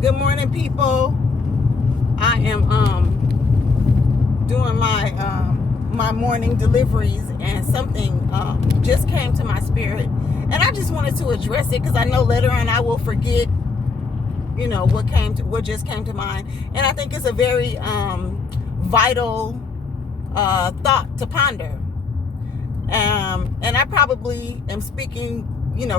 Good morning, people. I am doing my morning deliveries, and something just came to my spirit, and I just wanted to address it because I know later on I will forget, what just came to mind, and I think it's a very vital thought to ponder. And I probably am speaking,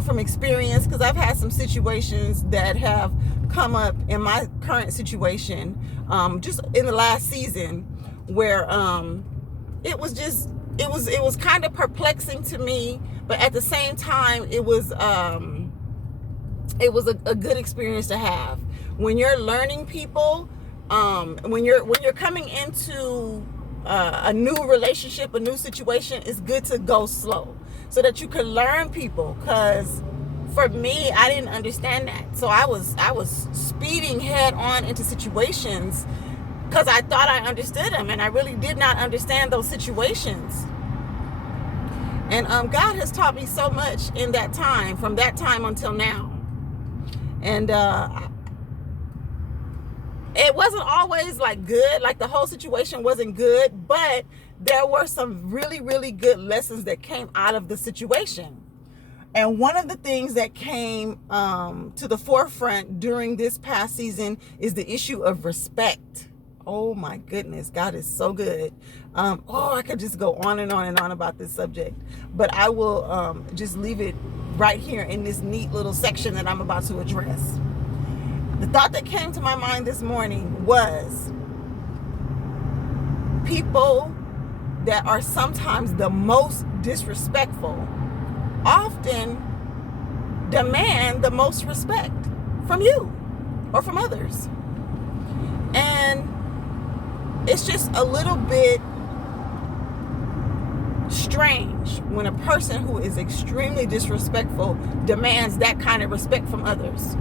from experience, because I've had some situations that have come up in my current situation, just in the last season, where it was kind of perplexing to me, but at the same time, it was a good experience to have. When you're learning people, when you're coming into a new relationship, a new situation, it's good to go slow so that you can learn people. Because for me, I didn't understand that, so I was speeding head on into situations because I thought I understood them, and I really did not understand those situations. And God has taught me so much in that time, from that time until now. And it wasn't always like good, like the whole situation wasn't good, but there were some really, really good lessons that came out of the situation. And one of the things that came to the forefront during this past season is the issue of respect. Oh my goodness, God is so good. I could just go on and on and on about this subject, but I will just leave it right here in this neat little section that I'm about to address. The thought that came to my mind this morning was people that are sometimes the most disrespectful often demand the most respect from you or from others. And it's just a little bit strange when a person who is extremely disrespectful demands that kind of respect from others.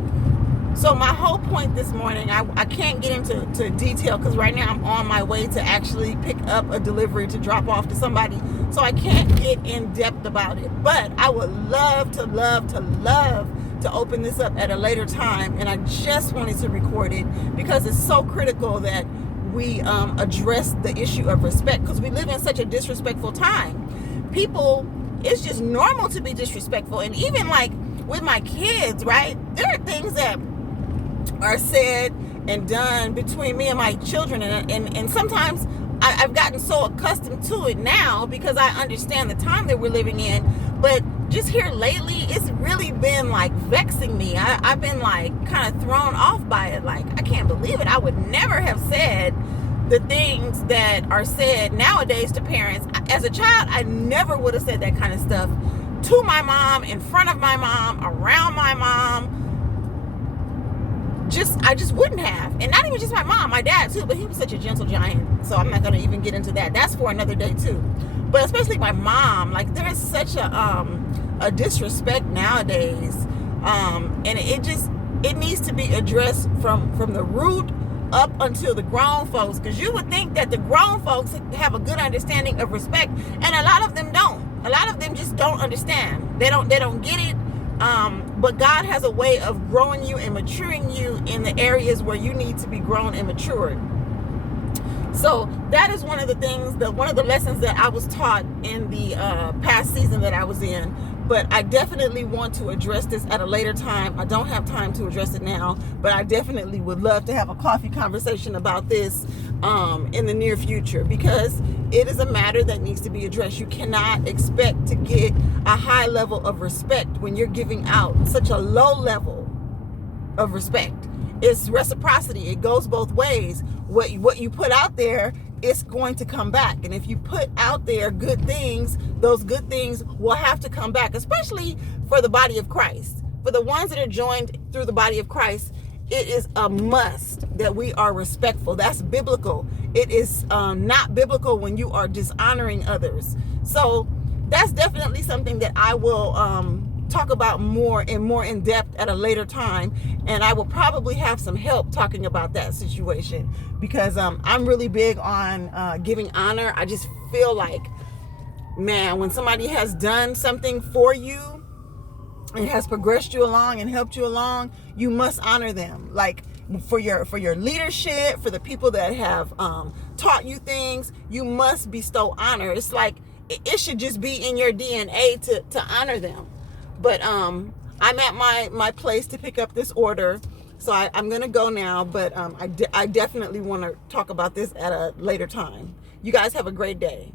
So my whole point this morning, I can't get into detail because right now I'm on my way to actually pick up a delivery to drop off to somebody. So I can't get in depth about it. But I would love to open this up at a later time. And I just wanted to record it because it's so critical that we address the issue of respect, because we live in such a disrespectful time. People, it's just normal to be disrespectful. And even like with my kids, right? There are things that are said and done between me and my children, and sometimes I've gotten so accustomed to it now because I understand the time that we're living in. But just here lately, it's really been like vexing me. I've been like kind of thrown off by it. Like, I can't believe it. I would never have said the things that are said nowadays to parents. As a child, I never would have said that kind of stuff to my mom, in front of my mom, around my mom. I just wouldn't have. And not even just my mom, my dad too, but he was such a gentle giant, so I'm not going to even get into that. That's for another day too. But especially my mom, like, there is such a disrespect nowadays, and it needs to be addressed from the root up until the grown folks, because you would think that the grown folks have a good understanding of respect, and a lot of them don't. A lot of them just don't understand. They don't get it. But God has a way of growing you and maturing you in the areas where you need to be grown and matured. So that is one of the things, one of the lessons that I was taught in the past season that I was in. But I definitely want to address this at a later time. I don't have time to address it now, but I definitely would love to have a coffee conversation about this in the near future, because it is a matter that needs to be addressed. You cannot expect to get a high level of respect when you're giving out such a low level of respect. It's reciprocity. It goes both ways. What you put out there, it's going to come back. And if you put out there good things, those good things will have to come back, especially for the body of Christ. For the ones that are joined through the body of Christ, it is a must that we are respectful. That's biblical. It is not biblical when you are dishonoring others. So that's definitely something that I will talk about more in depth at a later time, and I will probably have some help talking about that situation, because I'm really big on giving honor. I just feel like, man, when somebody has done something for you and has progressed you along and helped you along, you must honor them. Like, for your leadership, for the people that have taught you things. You must bestow honor. It's like it should just be in your DNA to honor them. But I'm at my place to pick up this order, so I'm gonna go now. But I definitely want to talk about this at a later time. You guys have a great day.